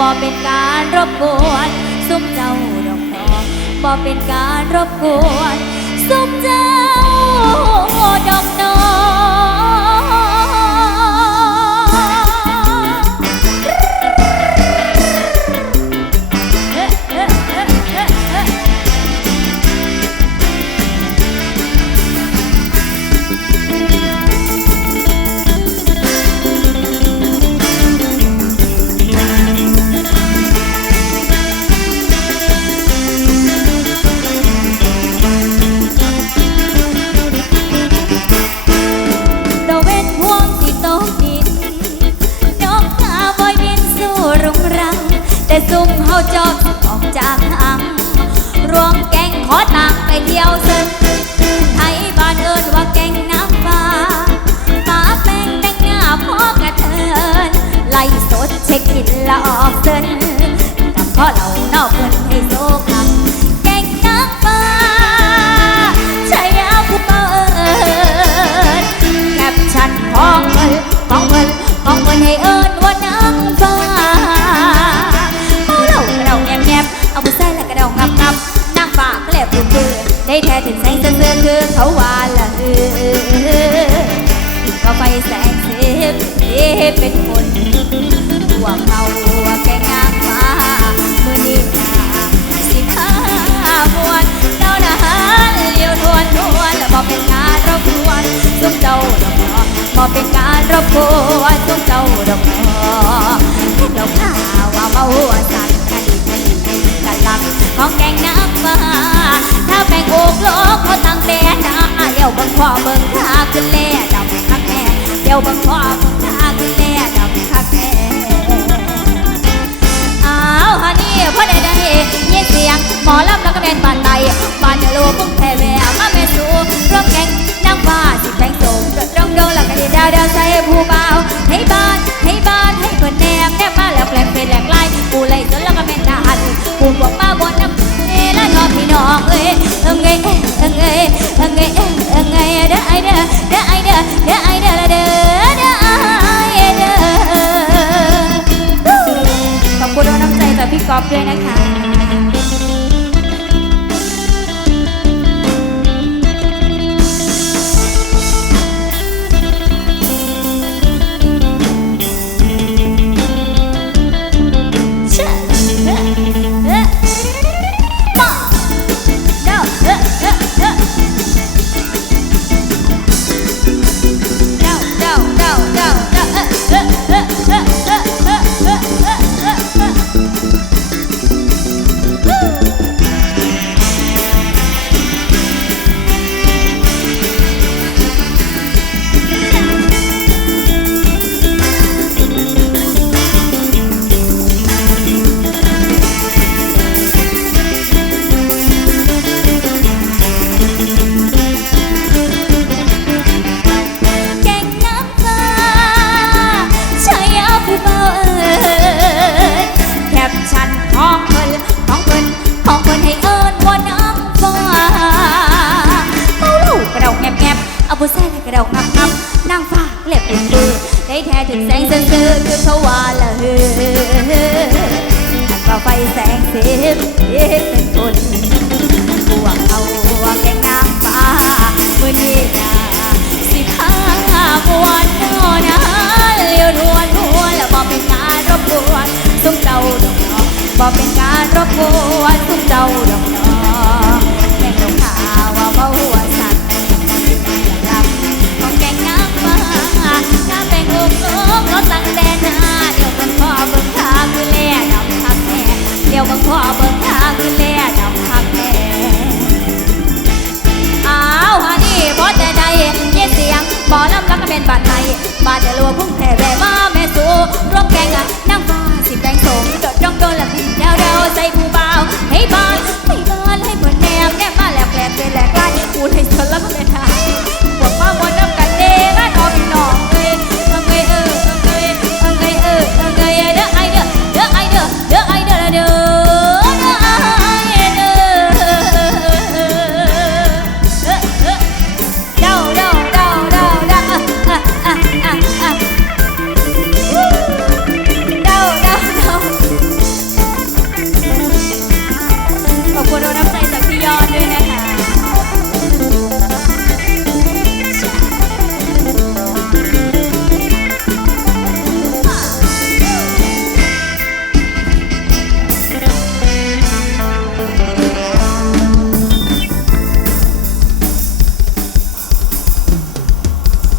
บ่เป็นการรบกวน ซุ่มเจ้าดอกนอบ่เป็นการรบกวน แต่ซุ่มเฮาจอดออกจากหังรวมแก๊งขอต่างไปเที่ยวซึนไทยบ้านเอิญว่าแก๊งน้ำฟ้าหาแป้งแต่งหน้าพ่อกระเทินไล่สดเช็คกินละออกเซินกับพ่อเรานอกเพิ่นให้โซคัก ถึงแสงเสือคือเขาว่าละเออก็ไฟแสงเสีเป็นคนพวเขาว่าแกงางฟ้ามือนี้นาสิพามวนเดานะเลี้ยวทวนทวนบอกเป็นงานรบกวนซุ่มเจ้าดอกบอกเป็นการรบกวนซุ่ม พ่อเบิ่งทาขึ้นแล่ดำคักแน่เดี๋ยวเบังพ่อเบิ่งทาขึ้นแล่ดำคักแน่อ้าวฮันนี่พอได้ได้ยินเสียงหมอลำแล้วก็เป็นบานไตบานเดลูกุ้งแผ่แววมาเมสูร่วมแข่งนางฟ้าสิแข่งสูงกระดงโดแล้วก็ได้ดาวดาวใส่ผู้เบาให้บ้านให้บ้านให้เปิดแนมแนบมาแล้วแปลงเป็นแหลกลายกูไล่จนแล้วก็เป็นทหารกูพวกมาบนน้ำเอแล้วนอพี่น้อง ด้อไอเด้อเด้อเด้อไอเด้อขอบคุณน้ำใจจากพี่ก๊อฟด้วยนะคะ ส่กระเดางับงับนางฟ้าเล็บเป็นมือได้แท้ถึงแสงเสื่อคือเขาว่าละเฮอก็ไฟแสงเสีเป็นคนพวกเขาว่าแกงนางฟ้าเมื่อนี้นาสิพามวนนอนะเลี้ยวทวนทวแล้วบอกเป็นการรบกวนซุ้มเจ้าดอกนอบอกเป็นการรบกวนซุ้มเจ้าดอกนอแกงดอกขาวว่าเบาียวบัขพ่อเบิ่งทางคือแล่ดำคักแน่อาวฮานี่บอแต่ใดเย็นเสียงบ่ลำลักก็เป็นบาดไทยบาดจะลัวพุ่งแผ่แว่มาแม่สู้รบแกงอะนั่งฟ้าสิแบ่งสงจดจ้องโดนละพินเดาๆใส่ผู้บ้า